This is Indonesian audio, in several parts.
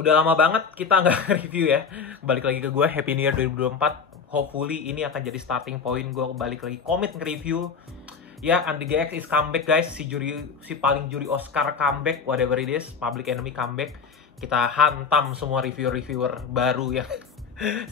Udah lama banget kita nggak review ya. Balik lagi ke gue, Happy New Year 2024. Hopefully ini akan jadi starting point gue balik lagi komit nge-review. Ya, Anti GX is comeback guys. Si paling juri Oscar comeback, whatever it is, Public Enemy comeback. Kita hantam semua reviewer baru ya.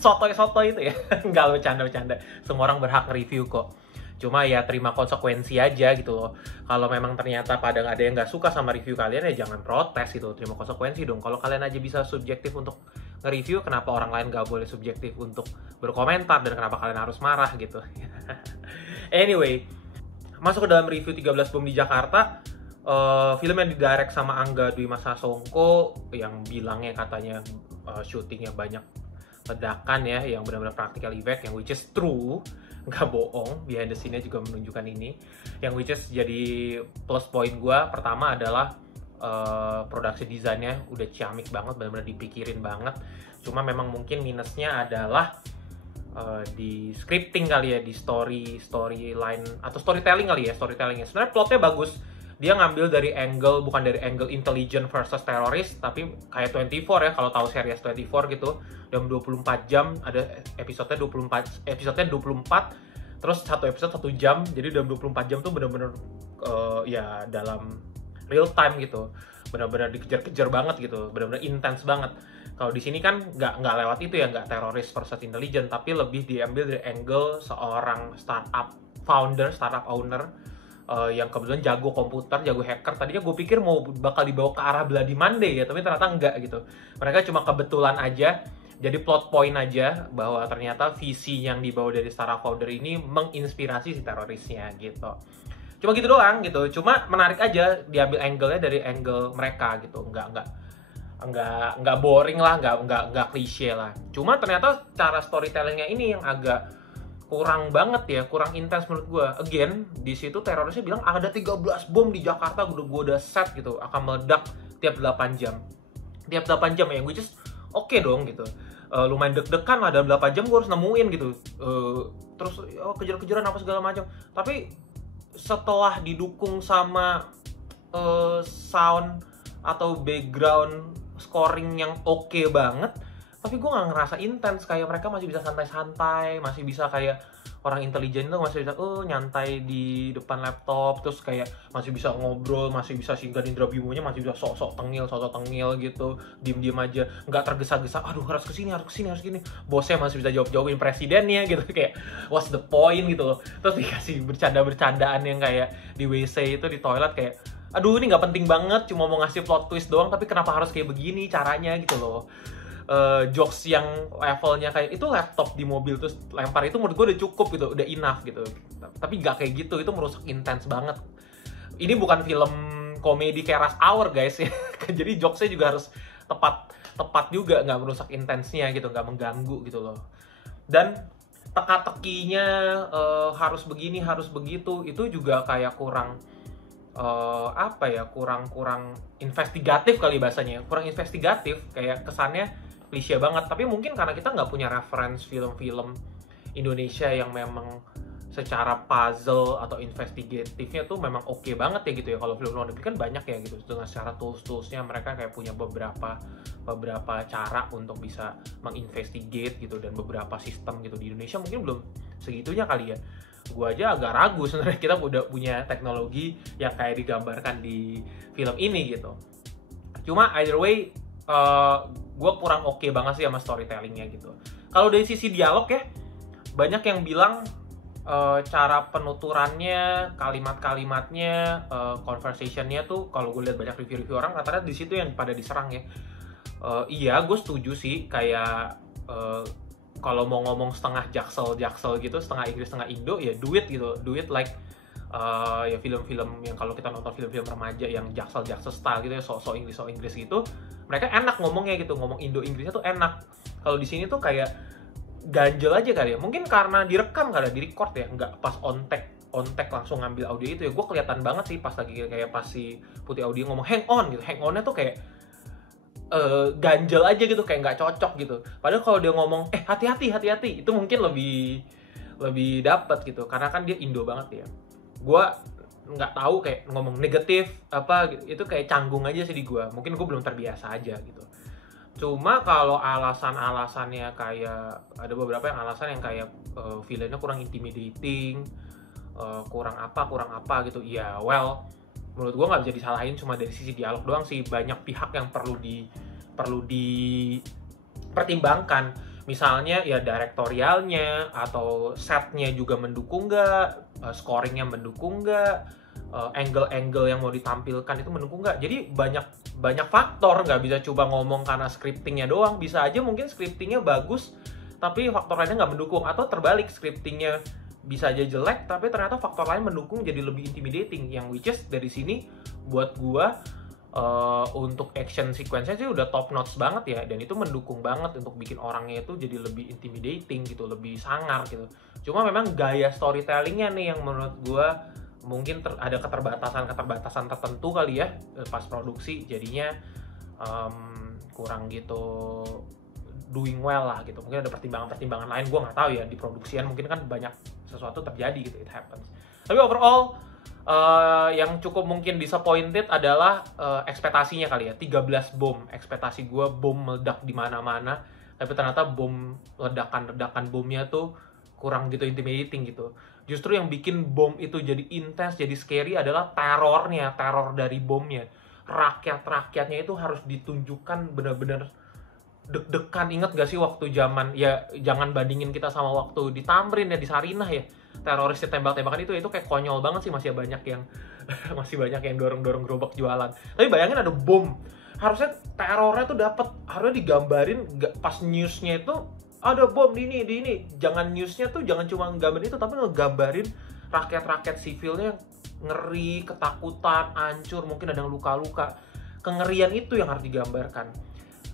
Sotoy-sotoy itu ya. Nggak, bercanda-bercanda. Semua orang berhak nge-review kok. Cuma ya terima konsekuensi aja gitu loh. Kalau memang ternyata pada ada yang nggak suka sama review kalian, ya jangan protes gitu. Terima konsekuensi dong. Kalau kalian aja bisa subjektif untuk nge-review, kenapa orang lain nggak boleh subjektif untuk berkomentar, dan kenapa kalian harus marah gitu. Anyway, masuk ke dalam review 13 Bom di Jakarta. Film yang didirect sama Angga Dwi Mas Sasongko, yang bilangnya katanya syutingnya banyak ledakan ya, yang benar-benar practical effect, yang which is true, nggak bohong. Behind the scene-nya juga menunjukkan ini, yang which is jadi plus point gue. Pertama adalah production design-nya udah ciamik banget, benar-benar dipikirin banget. Cuma memang mungkin minusnya adalah di scripting kali ya, di storyline atau storytelling kali ya, storytellingnya. Sebenarnya plotnya bagus, dia ngambil dari angle, bukan dari angle intelligent versus teroris, tapi kayak 24 ya, kalau tahu series 24 gitu, dalam 24 jam, ada episodenya 24, terus satu episode 1 jam, jadi dalam 24 jam tuh bener-bener ya dalam real time gitu, bener-bener dikejar-kejar banget gitu, bener-bener intens banget. Kalau di sini kan nggak lewat itu ya, nggak teroris versus intelligent, tapi lebih diambil dari angle seorang startup owner, yang kebetulan jago komputer, jago hacker. Tadinya gue pikir bakal dibawa ke arah Bloody Monday ya, tapi ternyata enggak gitu. Mereka cuma kebetulan aja, jadi plot point aja, bahwa ternyata visi yang dibawa dari startup founder ini menginspirasi si terorisnya gitu. Cuma gitu doang gitu. Cuma menarik aja diambil angle-nya dari angle mereka gitu. Enggak boring lah, enggak klise lah. Cuma ternyata cara storytellingnya ini yang agak kurang banget ya, kurang intens menurut gue. Again, di situ terorisnya bilang ada 13 bom di Jakarta, gue udah set gitu, akan meledak tiap 8 jam. Tiap 8 jam ya, which is oke dong gitu. Lumayan deg-degan lah, dalam 8 jam gue harus nemuin gitu. Terus kejar-kejaran apa segala macam. Tapi setelah didukung sama sound atau background scoring yang oke banget, tapi gue gak ngerasa intens. Kayak mereka masih bisa santai-santai, masih bisa kayak orang intelijen tuh masih bisa nyantai di depan laptop, terus kayak masih bisa ngobrol, masih bisa singgah Indra Bimonya, masih bisa sok-sok tengil gitu, diem-diem aja, nggak tergesa-gesa, aduh harus kesini, bosnya masih bisa jawab-jawabin presidennya gitu, kayak what's the point gitu loh. Terus dikasih bercandaan yang kayak di WC itu, di toilet, kayak aduh ini nggak penting banget, cuma mau ngasih plot twist doang, tapi kenapa harus kayak begini caranya gitu loh. Jokes yang levelnya kayak itu laptop di mobil terus lempar, itu menurut gue udah cukup gitu, udah enough gitu. Tapi gak kayak gitu, itu merusak intens banget. Ini bukan film komedi kayak Rush Hour guys ya. Jadi jokesnya juga harus tepat juga, nggak merusak intensnya gitu, nggak mengganggu gitu loh. Dan teka-tekinya harus begini harus begitu, itu juga kayak kurang kurang investigatif kali bahasanya, kurang investigatif, kayak kesannya klise banget. Tapi mungkin karena kita nggak punya reference film-film Indonesia yang memang secara puzzle atau investigatifnya tuh memang oke banget ya gitu ya. Kalau film luar negeri kan banyak ya gitu, dengan secara tools-toolsnya mereka kayak punya beberapa cara untuk bisa menginvestigate gitu, dan beberapa sistem gitu. Di Indonesia mungkin belum segitunya kali ya. Gue aja agak ragu sebenarnya kita udah punya teknologi yang kayak digambarkan di film ini gitu. Cuma either way, gue kurang oke banget sih sama storytellingnya gitu. Kalau dari sisi dialog ya, banyak yang bilang cara penuturannya, kalimat-kalimatnya, conversationnya tuh, kalau gue lihat banyak review-review orang, rata-rata di situ yang pada diserang ya. Iya, gue setuju sih, kayak kalau mau ngomong setengah jaksel gitu, setengah Inggris setengah Indo, ya do it like ya film-film yang kalau kita nonton film-film remaja yang jaksel style gitu ya, sok Inggris gitu, mereka enak ngomongnya gitu, ngomong Indo Inggrisnya tuh enak. Kalau di sini tuh kayak ganjel aja kali ya, mungkin karena direkam kali ya, direcord ya, nggak pas on take langsung ngambil audio itu ya. Gue kelihatan banget sih pas lagi kayak pas si Putih Audio ngomong hang onnya tuh kayak ganjel aja gitu, kayak nggak cocok gitu. Padahal kalau dia ngomong hati-hati itu mungkin lebih dapat gitu, karena kan dia Indo banget ya. Gue nggak tahu, kayak ngomong negatif apa itu kayak canggung aja sih di gue. Mungkin gue belum terbiasa aja gitu. Cuma kalau alasan-alasannya kayak ada beberapa yang alasan yang kayak villainnya kurang intimidating, kurang apa gitu. Ya well, menurut gua nggak bisa disalahin cuma dari sisi dialog doang sih. Banyak pihak yang perlu dipertimbangkan. Misalnya ya direktorialnya atau setnya juga mendukung nggak, scoringnya mendukung nggak, angle-angle yang mau ditampilkan itu mendukung nggak. Jadi banyak faktor, nggak bisa coba ngomong karena scriptingnya doang. Bisa aja mungkin scriptingnya bagus tapi faktor lainnya nggak mendukung, atau terbalik, scriptingnya bisa aja jelek tapi ternyata faktor lain mendukung jadi lebih intimidating, yang which is dari sini buat gua untuk action sequence-nya sih udah top notch banget ya, dan itu mendukung banget untuk bikin orangnya itu jadi lebih intimidating gitu, lebih sangar gitu. Cuma memang gaya storytelling-nya nih yang menurut gua mungkin ada keterbatasan tertentu kali ya pas produksi, jadinya kurang gitu doing well lah gitu. Mungkin ada pertimbangan lain, gue nggak tahu ya, di produksian mungkin kan banyak sesuatu terjadi gitu, it happens. Tapi overall yang cukup mungkin disappointed adalah ekspektasinya kali ya. 13 bom, ekspektasi gue bom meledak di mana-mana, tapi ternyata bom, ledakan bomnya tuh kurang gitu intimidating gitu. Justru yang bikin bom itu jadi intens, jadi scary adalah teror dari bomnya. Rakyatnya itu harus ditunjukkan benar-benar deg-degan. Ingat gak sih waktu zaman, ya jangan bandingin kita sama waktu di Tamrin ya, di Sarinah ya, teroris tembak-tembakan itu kayak konyol banget sih. Masih banyak yang dorong gerobak jualan. Tapi bayangin ada bom, harusnya terornya tuh harusnya digambarin pas newsnya itu ada bom di ini. Jangan newsnya tuh jangan cuma nggambarin itu, tapi ngegambarin rakyat sipilnya ngeri, ketakutan, hancur, mungkin ada yang luka-luka. Kengerian itu yang harus digambarkan.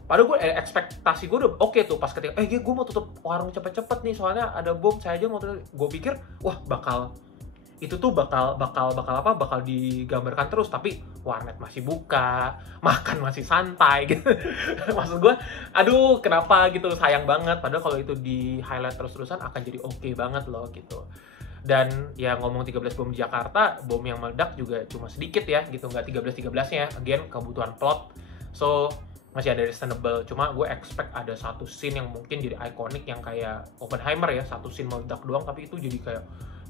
Padahal ekspektasi gue udah oke tuh pas ketika gue mau tutup warung cepet-cepet nih soalnya ada bom, saya aja mau tutup. Gue pikir wah bakal digambarkan terus, tapi warnet masih buka, makan masih santai gitu. Maksud gue, aduh kenapa gitu, sayang banget. Padahal kalau itu di highlight terus-terusan akan jadi oke banget loh gitu. Dan ya ngomong 13 bom di Jakarta, bom yang meledak juga cuma sedikit ya gitu, nggak 13-13-nya. Again, kebutuhan plot. So, masih ada reasonable. Cuma gue expect ada satu scene yang mungkin jadi ikonik, yang kayak Oppenheimer ya, satu scene meledak doang tapi itu jadi kayak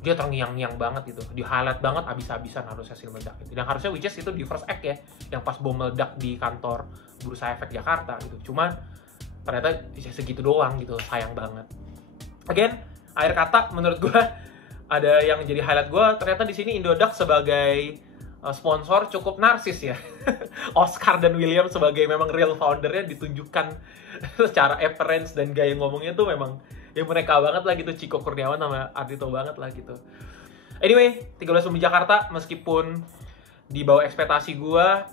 dia terngiang-ngiang banget gitu, di highlight banget abis-abisan harusnya scene meledak gitu. Dan harusnya which is itu di first act ya, yang pas bom meledak di kantor Bursa Efek Jakarta gitu. Cuma ternyata segitu doang gitu, sayang banget. Again, akhir kata menurut gue ada yang jadi highlight gue, ternyata di sini Indodax sebagai sponsor cukup narsis ya. Oscar dan William sebagai memang real foundernya ditunjukkan secara appearance dan gaya ngomongnya tuh memang ya mereka banget lah gitu, Chico Kurniawan sama Ardhito banget lah gitu. Anyway, 13 Bom di Jakarta meskipun di bawah ekspektasi gua,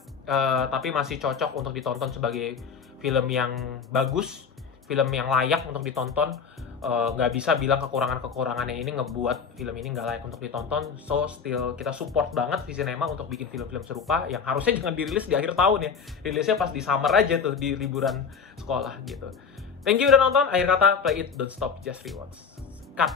tapi masih cocok untuk ditonton sebagai film yang bagus, film yang layak untuk ditonton. Nggak bisa bilang kekurangannya ini ngebuat film ini nggak layak untuk ditonton. So still kita support banget Visinema untuk bikin film-film serupa yang harusnya jangan dirilis di akhir tahun ya, rilisnya pas di summer aja tuh, di liburan sekolah gitu. Thank you udah nonton. Akhir kata, play it, don't stop, just rewatch. Cut.